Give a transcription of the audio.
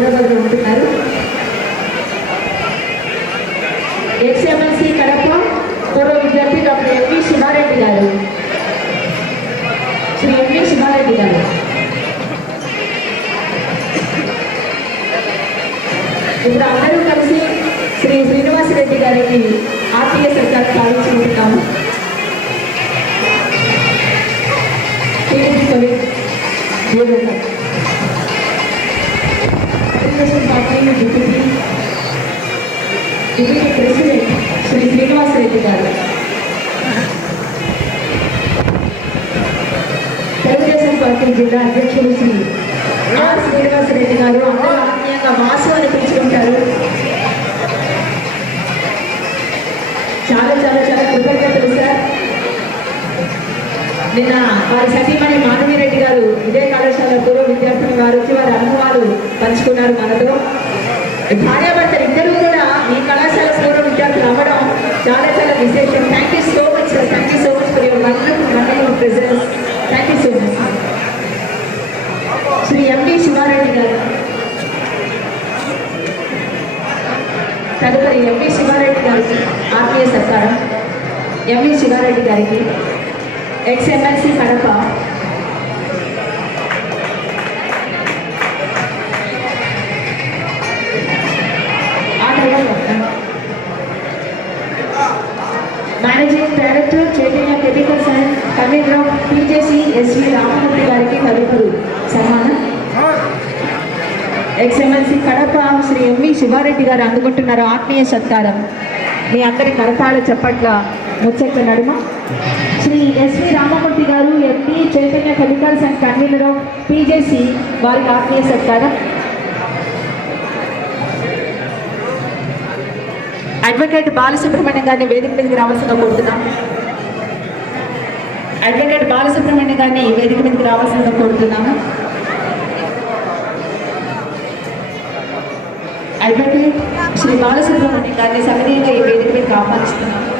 హైదరాబాద్లో ఉంటున్నారు. ఎక్స్ఎంఎల్సి కడప పూర్వ విద్యార్థి డాక్టర్ ఎంవి శివారెడ్డి గారు. శ్రీ ఎంవి శివారెడ్డి గారు. ఇప్పుడు అందరూ కలిసి శ్రీ శ్రీనివాసరెడ్డి గారికి ఆత్మీయ సత్యాలు పాలించుకుంటున్నాము టీడీపీ కొలి పార్టీని deputy deputy president Shri Srinivasa Reddy garu. Telugu Desam party జిల్లా అధ్యక్షులు శ్రీ ఆర్ శ్రీనివాసరెడ్డి గారు అందరూ ఆత్మీయంగా వాసు అని పిలుచుకుంటారు. చాలా చాలా చాలా కృతజ్ఞతలు సార్. నిన్న వారి సతీమణి మాధవిరెడ్డి గారు ఇదే కళాశాల పూర్వ విద్యార్థులు వారు వచ్చి వారి అనుభవాలు పంచుకున్నారు. మనతో భార్యాభర్తలు ఇద్దరు కూడా ఈ కళాశాల పూర్వ విద్యార్థులు అవ్వడం చాలా చాలా విశేషం. Thank you so much sir thank you so much for your wonderful wonderful presence thank you so much Shri MD Siva Reddy garu. తదుపరి ఎంవి శివారెడ్డి గారికి ఆత్మీయ సత్కారం. ఎంవి శివారెడ్డి గారికి. Ex MLC Kadapa. Ex MLC Kadapa Shri MV Siva Reddy garu అందుకుంటున్నారు ఆత్మీయ సత్కారం. మీ అందరి కరతాళ చప్పట్ల ముచ్చట్ల నడుమ. Shri SV Ramamurthy garu MP Chaitanya chemicals and convener of PJC వారికి ఆత్మీయ సత్కారం. అడ్వకేట్ బాలసుబ్రహ్మణ్యం గారిని వేదిక మీదకి రావాల్సిందిగా కోరుతున్నాం. అడ్వకేట్ బాలసుబ్రహ్మణ్యం గారిని వేదిక మీదకి రావాల్సిందిగా కోరుతున్నాము. అడ్వకేట్ శ్రీ బాలసుబ్రహ్మణ్యం గారిని సవినీయంగా ఈ వేదిక మీద ఆహ్వానిస్తున్నాను.